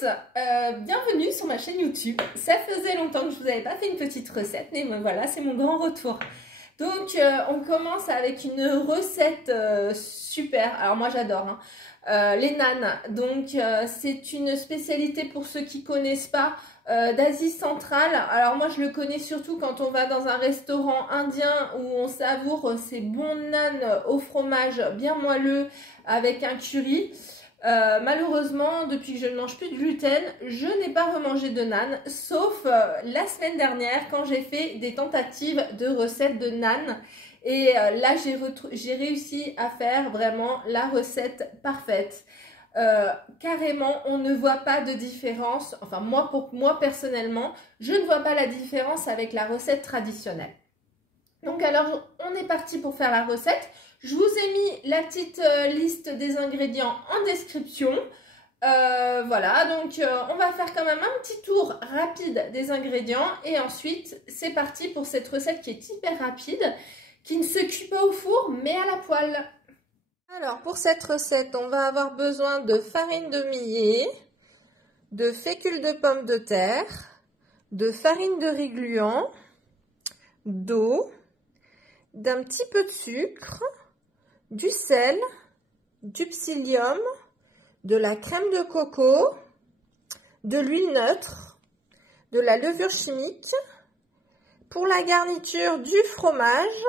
tous, bienvenue sur ma chaîne YouTube. Ça faisait longtemps que je vous avais pas fait une petite recette, mais voilà, c'est mon grand retour. Donc on commence avec une recette super, alors moi j'adore, hein. Les nanes. Donc c'est une spécialité pour ceux qui connaissent pas, d'Asie centrale. Alors moi je le connais surtout quand on va dans un restaurant indien où on savoure ces bons nanes au fromage bien moelleux avec un curry. Malheureusement, depuis que je ne mange plus de gluten, je n'ai pas remangé de naan, sauf la semaine dernière quand j'ai fait des tentatives de recettes de naan. Et là, j'ai réussi à faire vraiment la recette parfaite. Carrément, on ne voit pas de différence. Enfin, pour moi personnellement, je ne vois pas la différence avec la recette traditionnelle. Donc alors, on est parti pour faire la recette. Je vous ai mis la petite liste des ingrédients en description. Voilà, donc on va faire quand même un petit tour rapide des ingrédients. Et ensuite, c'est parti pour cette recette qui est hyper rapide, qui ne se cuit pas au four, mais à la poêle. Alors, pour cette recette, on va avoir besoin de farine de millet, de fécule de pommes de terre, de farine de riz gluant, d'eau, d'un petit peu de sucre, du sel, du psyllium, de la crème de coco, de l'huile neutre, de la levure chimique, pour la garniture du fromage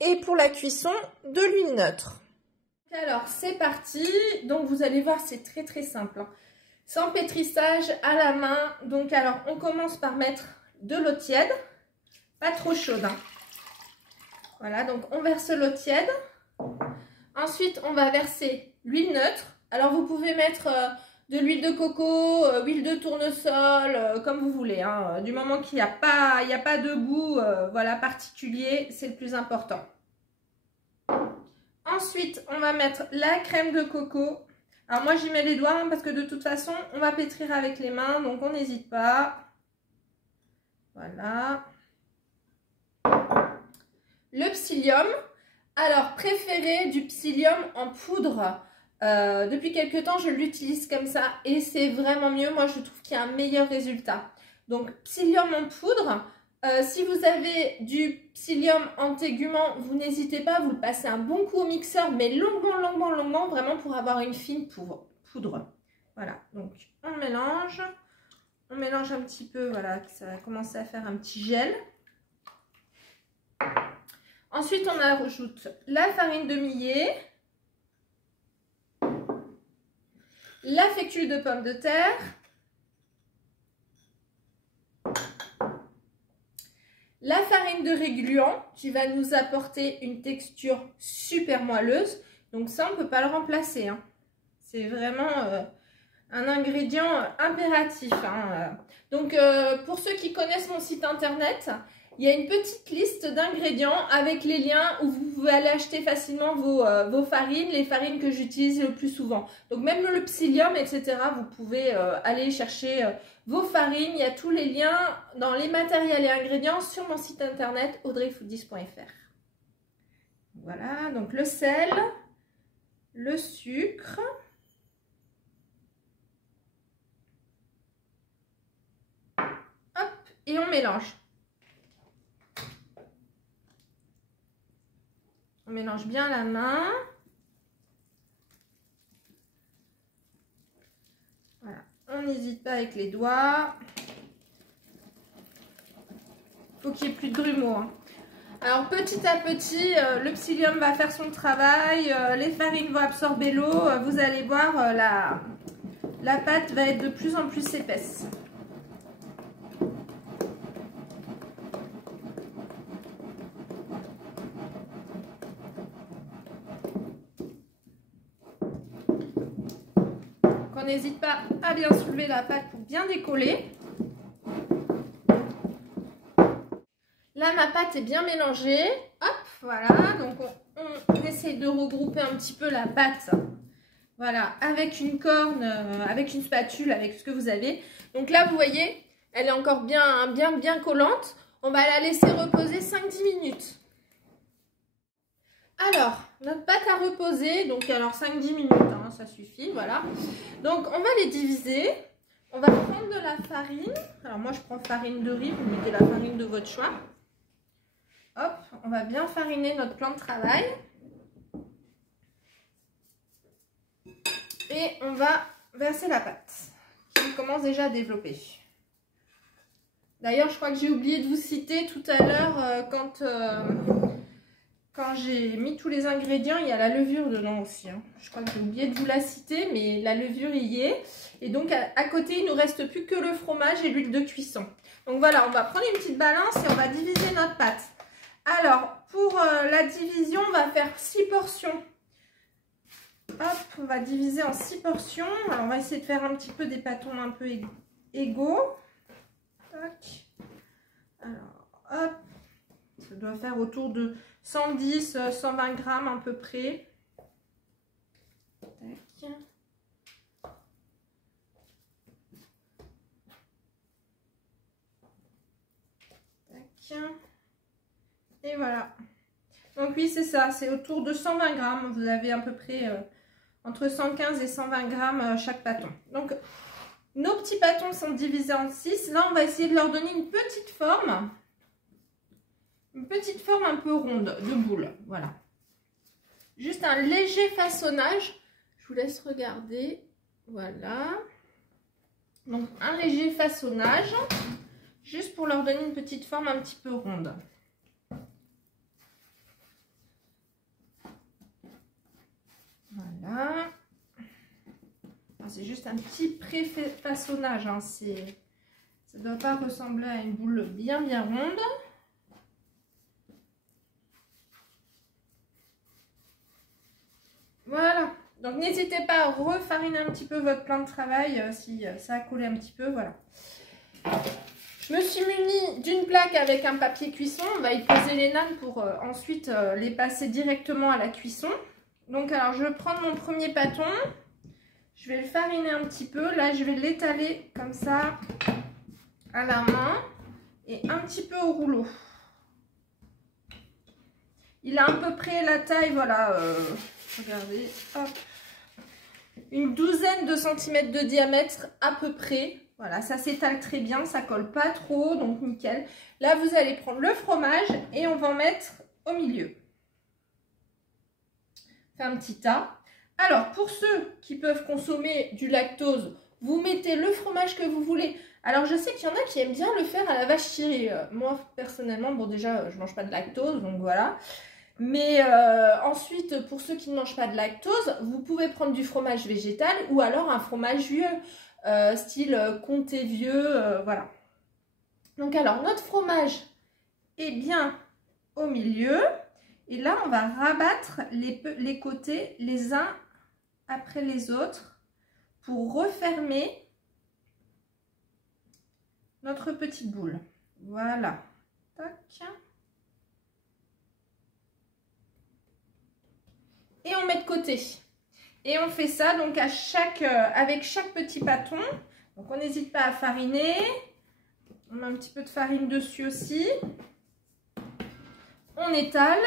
et pour la cuisson de l'huile neutre. Alors c'est parti, donc vous allez voir c'est très simple, sans pétrissage à la main. Donc alors on commence par mettre de l'eau tiède, pas trop chaude, hein. Voilà, donc on verse l'eau tiède. Ensuite, on va verser l'huile neutre. Alors, vous pouvez mettre de l'huile de coco, huile de tournesol, comme vous voulez, hein. Du moment qu'il n'y a pas de goût voilà, particulier, c'est le plus important. Ensuite, on va mettre la crème de coco. Alors, moi, j'y mets les doigts, hein, parce que de toute façon, on va pétrir avec les mains, donc on n'hésite pas. Voilà. Le psyllium, alors préféré du psyllium en poudre, depuis quelques temps je l'utilise comme ça et c'est vraiment mieux, moi je trouve qu'il y a un meilleur résultat. Donc psyllium en poudre, si vous avez du psyllium en tégument, vous n'hésitez pas, vous le passez un bon coup au mixeur, mais longuement, vraiment pour avoir une fine poudre. Voilà, donc on mélange un petit peu, voilà, ça va commencer à faire un petit gel. Ensuite, on ajoute la farine de millet, la fécule de pommes de terre, la farine de riz gluant qui va nous apporter une texture super moelleuse. Donc ça, on ne peut pas le remplacer, hein. C'est vraiment un ingrédient impératif, hein. Donc pour ceux qui connaissent mon site internet, il y a une petite liste d'ingrédients avec les liens où vous pouvez aller acheter facilement vos farines, les farines que j'utilise le plus souvent. Donc même le psyllium, etc., vous pouvez aller chercher vos farines. Il y a tous les liens dans les matériels et ingrédients sur mon site internet audreyfoodies.fr. Voilà, donc le sel, le sucre. Hop, et on mélange. On mélange bien la main. Voilà, on n'hésite pas avec les doigts. Il faut qu'il n'y ait plus de grumeaux, hein. Alors petit à petit, le psyllium va faire son travail, les farines vont absorber l'eau. Vous allez voir, la pâte va être de plus en plus épaisse. On n'hésite pas à bien soulever la pâte pour bien décoller. Là, ma pâte est bien mélangée. Hop, voilà. Donc, on essaye de regrouper un petit peu la pâte. Voilà, avec une corne, avec une spatule, avec ce que vous avez. Donc là, vous voyez, elle est encore bien collante. On va la laisser reposer 5-10 minutes. Alors, notre pâte à reposer, donc alors 5-10 minutes, hein, ça suffit, voilà. Donc, on va les diviser. On va prendre de la farine. Alors, moi, je prends farine de riz, vous mettez la farine de votre choix. Hop, on va bien fariner notre plan de travail. Et on va verser la pâte, qui commence déjà à développer. D'ailleurs, je crois que j'ai oublié de vous citer tout à l'heure, quand j'ai mis tous les ingrédients, il y a la levure dedans aussi. Hein. Je crois que j'ai oublié de vous la citer, mais la levure y est. Et donc, à côté, il ne nous reste plus que le fromage et l'huile de cuisson. Donc voilà, on va prendre une petite balance et on va diviser notre pâte. Alors, pour la division, on va faire 6 portions. Hop, on va diviser en 6 portions. Alors, on va essayer de faire un petit peu des pâtons un peu égaux. Tac. Alors, hop. Ça doit faire autour de 110-120 grammes à peu près. Tac. Tac. Et voilà. Donc oui, c'est ça. C'est autour de 120 grammes. Vous avez à peu près entre 115 et 120 grammes chaque pâton. Donc, nos petits pâtons sont divisés en 6. Là, on va essayer de leur donner une petite forme. Une petite forme un peu ronde de boule. Voilà. Juste un léger façonnage. Je vous laisse regarder. Voilà. Donc, un léger façonnage. Juste pour leur donner une petite forme un petit peu ronde. Voilà. C'est juste un petit pré-façonnage. Hein. Ça ne doit pas ressembler à une boule bien ronde. Voilà. Donc n'hésitez pas à refariner un petit peu votre plan de travail si ça a collé un petit peu. Voilà. Je me suis munie d'une plaque avec un papier cuisson. On va y poser les nanes pour ensuite les passer directement à la cuisson. Donc alors je vais prendre mon premier pâton. Je vais le fariner un petit peu. Là, je vais l'étaler comme ça à la main et un petit peu au rouleau. Il a à peu près la taille, voilà, regardez, hop, une douzaine de centimètres de diamètre à peu près. Voilà, ça s'étale très bien, ça colle pas trop, donc nickel. Là, vous allez prendre le fromage et on va en mettre au milieu. Fait un petit tas. Alors, pour ceux qui peuvent consommer du lactose, vous mettez le fromage que vous voulez. Alors, je sais qu'il y en a qui aiment bien le faire à la vache qui rit. Moi, personnellement, bon, déjà, je ne mange pas de lactose, donc voilà. Mais ensuite, pour ceux qui ne mangent pas de lactose, vous pouvez prendre du fromage végétal ou alors un fromage vieux, style comté vieux, voilà. Donc, alors, notre fromage est bien au milieu. Et là, on va rabattre les côtés les uns après les autres pour refermer notre petite boule. Voilà. Tac. Et on met de côté. Et on fait ça donc avec chaque petit pâton. Donc on n'hésite pas à fariner. On met un petit peu de farine dessus aussi. On étale.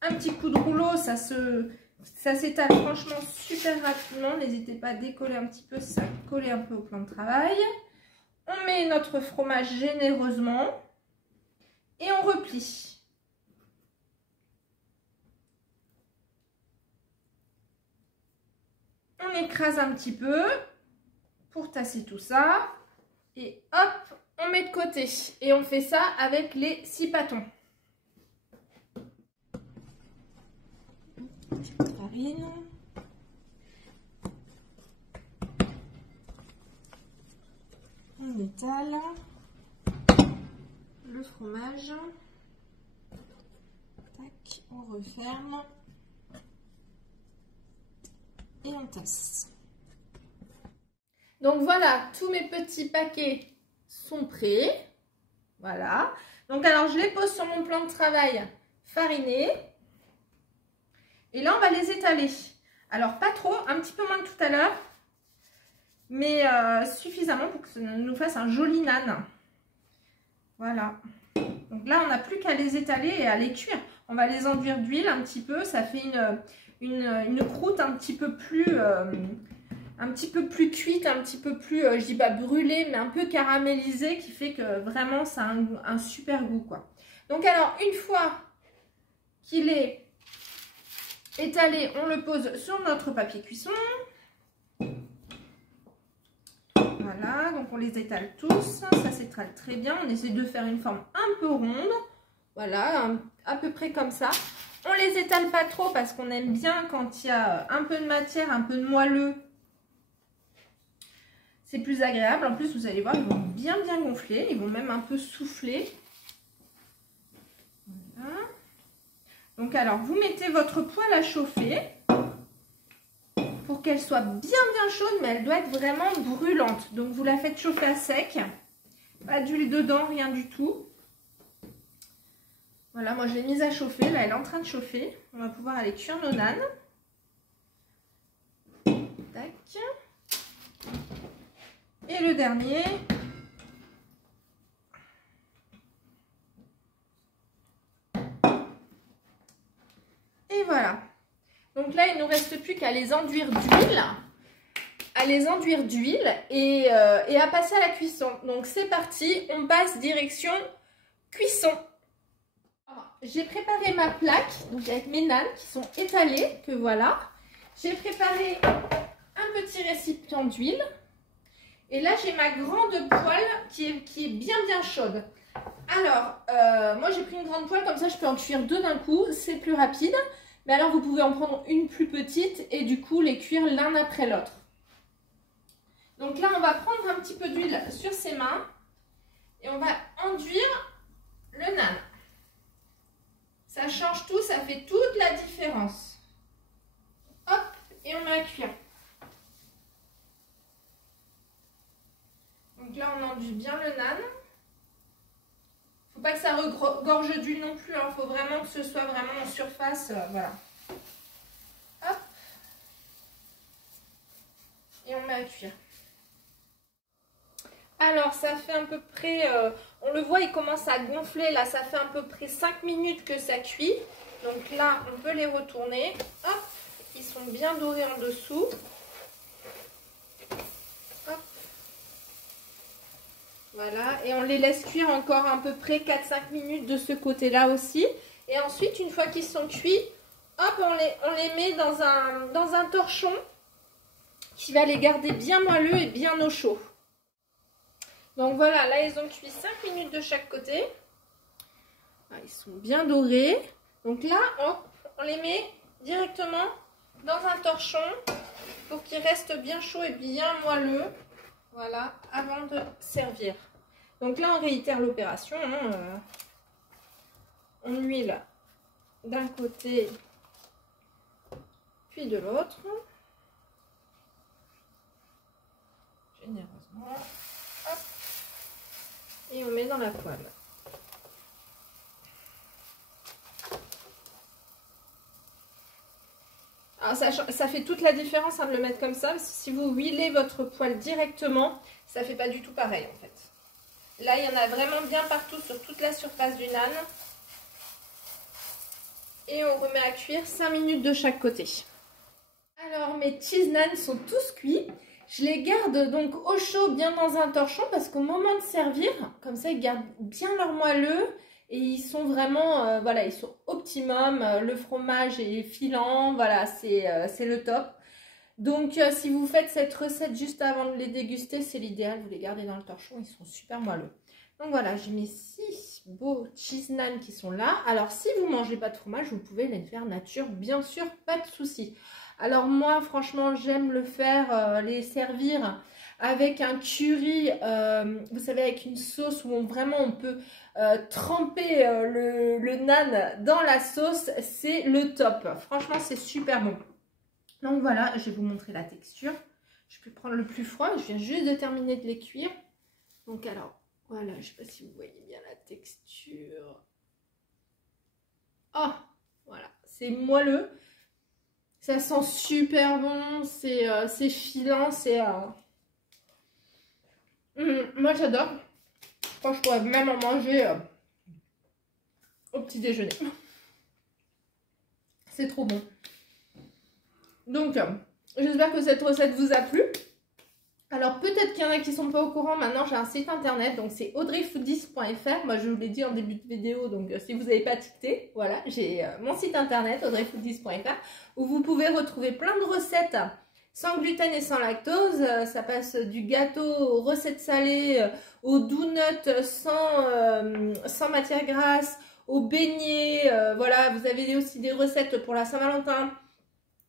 Un petit coup de rouleau, ça s'étale franchement super rapidement. N'hésitez pas à décoller un petit peu, ça coller un peu au plan de travail. On met notre fromage généreusement et on replie. On écrase un petit peu pour tasser tout ça. Et hop, on met de côté. Et on fait ça avec les 6 pâtons. Petite farine. On étale le fromage. Tac, on referme. Et on tasse. Donc voilà, tous mes petits paquets sont prêts. Voilà. Donc alors je les pose sur mon plan de travail fariné. Et là on va les étaler. Alors pas trop, un petit peu moins que tout à l'heure. Mais suffisamment pour que ça nous fasse un joli nan. Voilà. Donc là on n'a plus qu'à les étaler et à les cuire. On va les enduire d'huile un petit peu. Ça fait une croûte un petit peu plus cuite, un petit peu plus, je dis pas brûlée, mais un peu caramélisée, qui fait que vraiment ça a un super goût, quoi. Donc alors, une fois qu'il est étalé, on le pose sur notre papier cuisson. Voilà, donc on les étale tous, ça s'étale très bien. On essaie de faire une forme un peu ronde, voilà, à peu près comme ça. On les étale pas trop parce qu'on aime bien quand il y a un peu de matière, un peu de moelleux. C'est plus agréable. En plus, vous allez voir, ils vont bien gonfler. Ils vont même un peu souffler. Voilà. Donc, alors, vous mettez votre poêle à chauffer pour qu'elle soit bien chaude, mais elle doit être vraiment brûlante. Donc, vous la faites chauffer à sec. Pas d'huile dedans, rien du tout. Voilà, moi, je l'ai mise à chauffer. Là, elle est en train de chauffer. On va pouvoir aller cuire nos nanes. Tac. Et le dernier. Et voilà. Donc là, il ne nous reste plus qu'à les enduire d'huile. Et à passer à la cuisson. Donc c'est parti, on passe direction cuisson. J'ai préparé ma plaque, donc avec mes nanes qui sont étalées, que voilà. J'ai préparé un petit récipient d'huile. Et là, j'ai ma grande poêle qui est bien chaude. Alors, moi, j'ai pris une grande poêle, comme ça, je peux en cuire deux d'un coup. C'est plus rapide. Mais alors, vous pouvez en prendre une plus petite et du coup, les cuire l'un après l'autre. Donc là, on va prendre un petit peu d'huile sur ses mains et on va enduire le nan. Ça change tout, ça fait toute la différence. Hop, et on met à cuire. Donc là, on enduit bien le nan. Faut pas que ça regorge d'huile non plus. Il faut vraiment que ce soit vraiment en surface. Voilà. Hop. Et on met à cuire. Alors, ça fait à peu près... on le voit, il commence à gonfler. Là, ça fait à peu près 5 minutes que ça cuit. Donc là, on peut les retourner. Hop. Ils sont bien dorés en dessous. Voilà, et on les laisse cuire encore à peu près 4-5 minutes de ce côté-là aussi. Et ensuite, une fois qu'ils sont cuits, hop, on les met dans un torchon qui va les garder bien moelleux et bien au chaud. Donc voilà, là, ils ont cuit 5 minutes de chaque côté. Ils sont bien dorés. Donc là, on les met directement dans un torchon pour qu'ils restent bien chauds et bien moelleux. Voilà, avant de servir. Donc là, on réitère l'opération. On huile d'un côté, puis de l'autre. Généreusement. Hop. Et on met dans la poêle. Alors ça fait toute la différence de le mettre comme ça. Parce que si vous huilez votre poêle directement, ça ne fait pas du tout pareil en fait. Là, il y en a vraiment bien partout sur toute la surface du nan. Et on remet à cuire 5 minutes de chaque côté. Alors, mes cheese nans sont tous cuits. Je les garde donc au chaud, bien dans un torchon, parce qu'au moment de servir, comme ça, ils gardent bien leur moelleux. Et ils sont vraiment, voilà, ils sont optimum. Le fromage est filant, voilà, c'est le top. Donc, si vous faites cette recette juste avant de les déguster, c'est l'idéal. Vous les gardez dans le torchon, ils sont super moelleux. Donc voilà, j'ai mis 6 beaux cheese naan qui sont là. Alors, si vous ne mangez pas de fromage, vous pouvez les faire nature, bien sûr, pas de souci. Alors moi, franchement, j'aime le faire, les servir avec un curry, vous savez, avec une sauce où vraiment on peut tremper le nan dans la sauce. C'est le top. Franchement, c'est super bon. Donc voilà, je vais vous montrer la texture. Je peux prendre le plus froid, je viens juste de terminer de les cuire. Donc alors, voilà, je ne sais pas si vous voyez bien la texture. Oh, voilà, c'est moelleux. Ça sent super bon, c'est filant, c'est... moi j'adore. Je crois que je pourrais même en manger au petit déjeuner. C'est trop bon. Donc, j'espère que cette recette vous a plu. Alors, peut-être qu'il y en a qui ne sont pas au courant. Maintenant, j'ai un site internet. Donc, c'est audreyfoodies.fr. Moi, je vous l'ai dit en début de vidéo. Donc, si vous n'avez pas tiqueté, voilà, j'ai mon site internet, audreyfoodies.fr, où vous pouvez retrouver plein de recettes sans gluten et sans lactose. Ça passe du gâteau aux recettes salées, aux donuts sans matière grasse, aux beignets. Voilà, vous avez aussi des recettes pour la Saint-Valentin,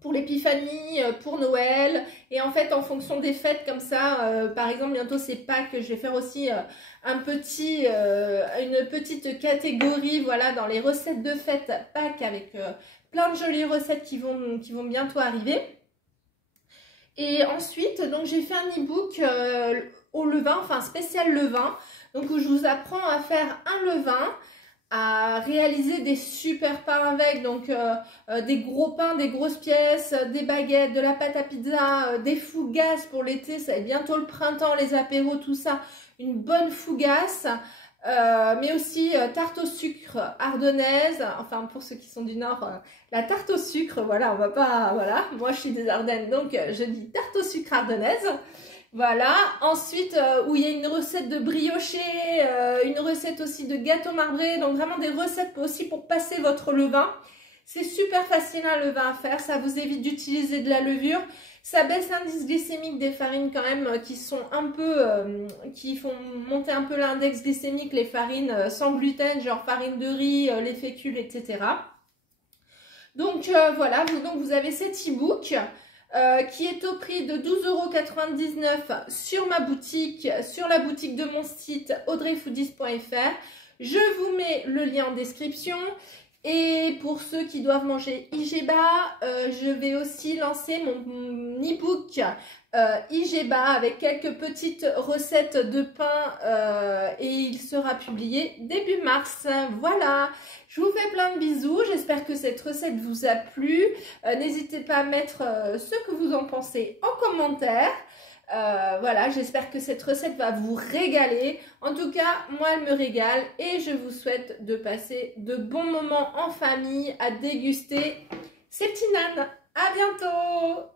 pour l'épiphanie, pour Noël. Et en fait, en fonction des fêtes comme ça, par exemple, bientôt c'est Pâques, je vais faire aussi une petite catégorie, voilà, dans les recettes de fête Pâques avec plein de jolies recettes qui vont bientôt arriver. Et ensuite, donc j'ai fait un e-book au levain, enfin spécial levain, donc où je vous apprends à faire un levain, à réaliser des super pains avec, donc des gros pains, des grosses pièces, des baguettes, de la pâte à pizza, des fougasses pour l'été, ça va être bientôt le printemps, les apéros, tout ça, une bonne fougasse. Mais aussi tarte au sucre ardennaise, enfin pour ceux qui sont du Nord, la tarte au sucre, voilà, on va pas, voilà, moi je suis des Ardennes, donc je dis tarte au sucre ardennaise, voilà. Ensuite, où il y a une recette de brioché, une recette aussi de gâteau marbré, donc vraiment des recettes aussi pour passer votre levain. C'est super facile un levain à faire, ça vous évite d'utiliser de la levure. Ça baisse l'indice glycémique des farines quand même qui sont un peu, qui font monter un peu l'index glycémique, les farines sans gluten, genre farine de riz, les fécules, etc. Donc voilà, vous avez cet e-book qui est au prix de 12,99 € sur ma boutique, sur la boutique de mon site audreyfoodies.fr. Je vous mets le lien en description. Et pour ceux qui doivent manger IGBA, je vais aussi lancer mon e-book IGBA avec quelques petites recettes de pain et il sera publié début mars. Voilà, je vous fais plein de bisous. J'espère que cette recette vous a plu. N'hésitez pas à mettre ce que vous en pensez en commentaire. Voilà, j'espère que cette recette va vous régaler. En tout cas, moi, elle me régale et je vous souhaite de passer de bons moments en famille à déguster ces petits nanes. À bientôt!